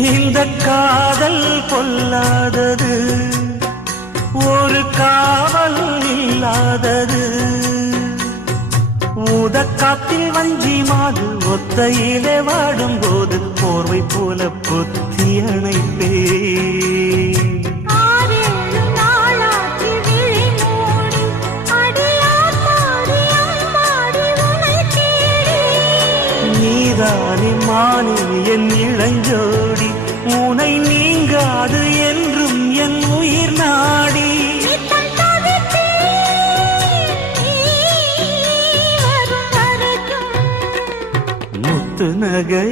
இந்த காதல் பொல்லாதது, ஒரு காவல் இல்லாதது. ஊதக்காத்தில் வஞ்சி மாது ஒத்தையிலே வாடும்போது போர்வை போல பொத்தி அணைப்பே. நீதானே மானே என் இளஞ்சோடி, உனை நீங்காது என்றும் என் உயிர் நாடி. முத்து நகை